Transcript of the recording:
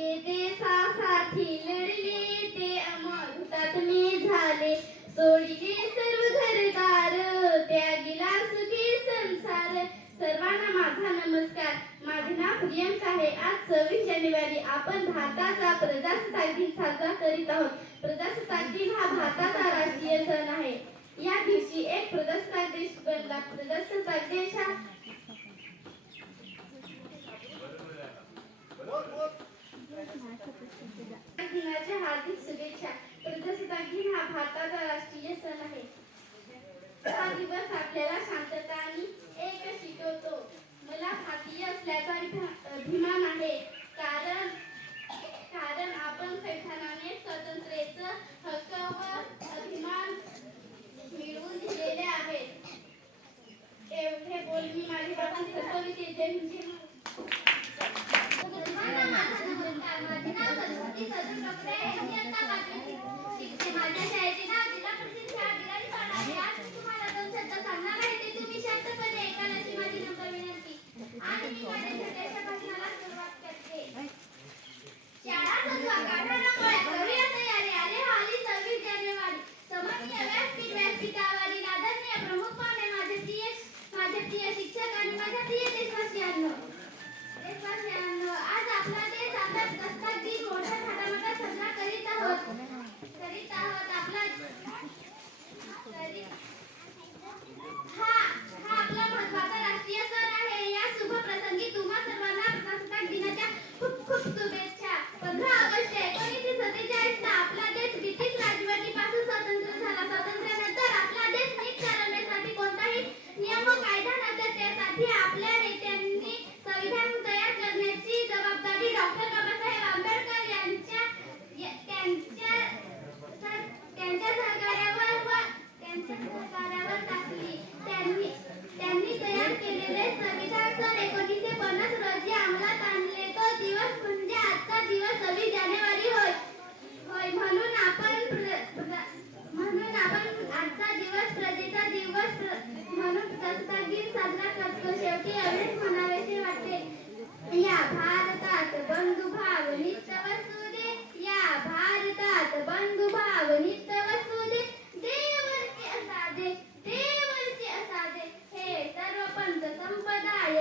ते देशासाठी लढले, ते अमर हुतात्मे झाले. सोडिले सर्व घरदार, त्यागिला सुखी संसार. सर्वांना माझा नमस्कार. माझे नाव प्रियंका आहे. आज 26 जानेवारी आपण भारताचा प्रजासत्ताक दिन साजरा करीत आहोत. प्रजासत्ताक दिन हा भारताचा राष्ट्रीय सण आहे. या दिवशी एक प्रजासत्ताक देश बनला. प्रजासत्ताक देश हा दिनाच्या हार्दिक शुभेच्छा. प्रजासत्ताक दिन हा भारताचा राष्ट्रीय सण आहे. हा दिवस आपल्याला शांतता आणि एक शिकवतो. मला भारतीय असल्याचा अभिमान आहे, कारण आपण संविधानाने स्वातंत्र्याचा हक्क व अभिमान मिळवून दिलेले आहेत. एवढे बोल मी माझी बातमी संपविते. जय हिंद. माझे नाव सरस्वती सदन डॉक्टर आहे. मी आता पाचवीत शिकते. माझ्या शाळेचे नाव जिल्हा परिषद शाळा गिराणी पाडा आहे. आज मी तुम्हाला 2 शब्द सांगणार आहे, ते तुम्ही शांतपणे ऐकाल अशी माझी नम्र विनंती. आणि मी माझ्या छोट्याशा भाषणाला सुरुवात करते. शाळा सजवा, काढा रांगोळ्या, करूया तयारी. आले आली 26 जानेवारी. समन्वय व्यासपीठावरील आदरणीय प्रमुख पाहुणे, माझे प्रिय शिक्षक आणि माझ्या प्रिय देशवासियांनो, आज आपला देश आपला प्रजासत्ताक दिन मोठ्या थाटामाटात साजरा करीत आहोत. हा आपला महत्त्वाचा राष्ट्रीय सण आहे. या शुभ प्रसंगी तुम्हा सर्वांना प्रजासत्ताक दिनाच्या खूप खूप शुभेच्छा. 15 ऑगस्ट 1947 ला आपला देश ब्रिटिश राजवटीपासून स्वतंत्र झाला. स्वातंत्र्यानंतर आपला देश नीट चालवण्यासाठी कोणताही नियम व कायदा नव्हता. त्यासाठी आपल्या नेत्यांनी संविधान तयार करण्याची जबाबदारी डॉक्टर बाबासाहेब आंबेडकर त्यांच्या सहकार्यावर टाकली. त्यांनी तयार केलेले संविधान सन 1950 रोजी अंमलात आणले. तो दिवस म्हणजे आजचा दिवस 26 जानेवारी होय. म्हणून आपण आजचा दिवस प्रजेचा दिवस म्हणून प्रजासत्ताक दिन साजरा करतो. शेवटी एवढेच म्हणावेसे वाटते, या भारतात बंधुभाव नित्य वसू दे. या भारतात बंधुभाव नित्य वसू दे. देवरची असा दे, देवरची असा दे. हे सर्व पंच संपदाय